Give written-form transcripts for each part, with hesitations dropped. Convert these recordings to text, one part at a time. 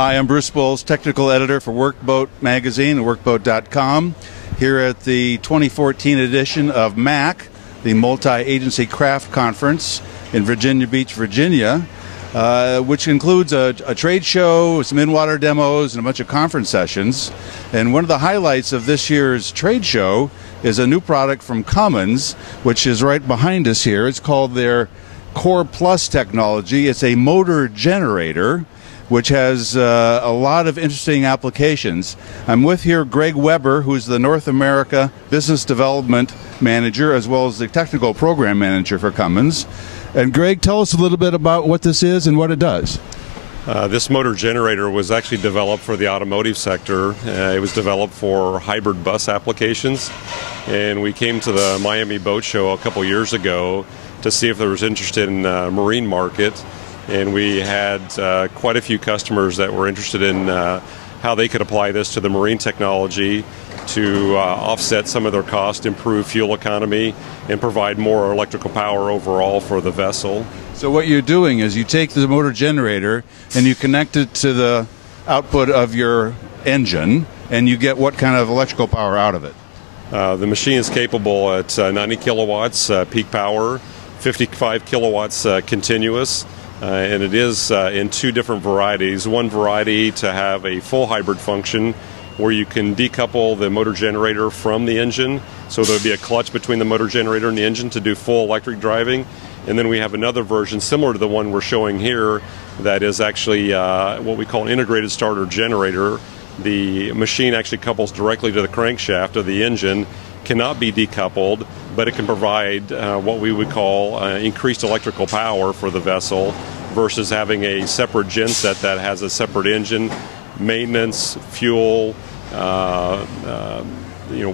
Hi, I'm Bruce Bowles, technical editor for WorkBoat magazine and WorkBoat.com, here at the 2014 edition of MAC, the Multi-Agency Craft Conference in Virginia Beach, Virginia, which includes a trade show, some in-water demos, and a bunch of conference sessions. And one of the highlights of this year's trade show is a new product from Cummins, which is right behind us here. It's called their Core Plus technology. It's a motor generator, which has a lot of interesting applications. I'm with here Greg Weber, who's the North America Business Development Manager, as well as the Technical Program Manager for Cummins. And Greg, tell us a little bit about what this is and what it does. This motor generator was actually developed for the automotive sector. It was developed for hybrid bus applications. And we came to the Miami Boat Show a couple years ago to see if there was interest in marine market. And we had quite a few customers that were interested in how they could apply this to the marine technology to offset some of their cost, improve fuel economy, and provide more electrical power overall for the vessel. So what you're doing is you take the motor generator and you connect it to the output of your engine, and you get what kind of electrical power out of it? The machine is capable at 90 kilowatts peak power, 55 kilowatts continuous. And it is in two different varieties. One variety to have a full hybrid function where you can decouple the motor generator from the engine, so there would be a clutch between the motor generator and the engine to do full electric driving. And then we have another version similar to the one we're showing here that is actually what we call an integrated starter generator. The machine actually couples directly to the crankshaft of the engine, cannot be decoupled, but it can provide what we would call increased electrical power for the vessel versus having a separate genset that has a separate engine, maintenance, fuel,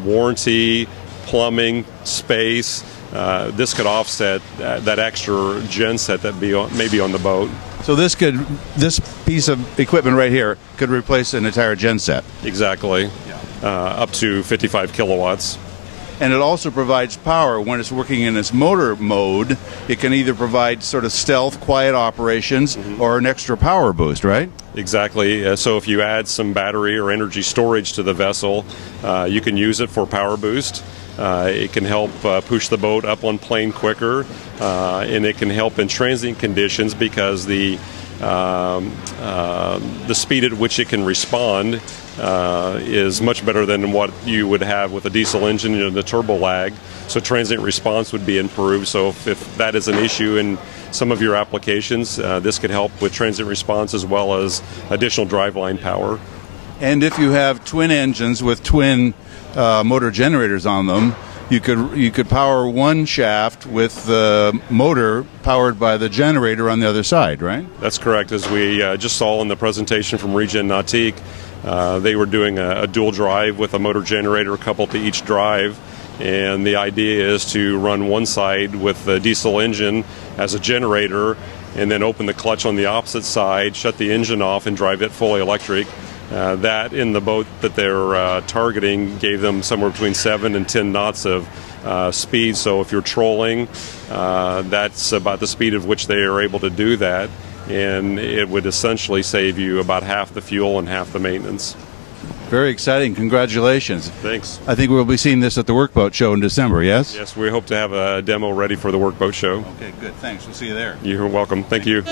warranty, plumbing, space. This could offset that extra genset that may be on the boat. So this piece of equipment right here could replace an entire genset. Exactly, up to 55 kilowatts. And it also provides power when it's working in its motor mode. It can either provide sort of stealth, quiet operations, or an extra power boost, right? Exactly. So if you add some battery or energy storage to the vessel, you can use it for power boost. It can help push the boat up on plane quicker, and it can help in transient conditions because the speed at which it can respond is much better than what you would have with a diesel engine and the turbo lag. So transient response would be improved. So if that is an issue in some of your applications, this could help with transient response as well as additional driveline power. And if you have twin engines with twin motor generators on them, you could power one shaft with the motor powered by the generator on the other side, right? That's correct. As we just saw in the presentation from Regen Nautique, they were doing a dual drive with a motor generator coupled to each drive. And the idea is to run one side with the diesel engine as a generator and then open the clutch on the opposite side, shut the engine off, and drive it fully electric. That in the boat that they're targeting gave them somewhere between 7 and 10 knots of speed. So if you're trolling, that's about the speed of which they are able to do that. And it would essentially save you about half the fuel and half the maintenance. Very exciting. Congratulations. Thanks. I think we'll be seeing this at the WorkBoat show in December, yes? Yes, we hope to have a demo ready for the WorkBoat show. Okay, good. Thanks. We'll see you there. You're welcome. Thank you.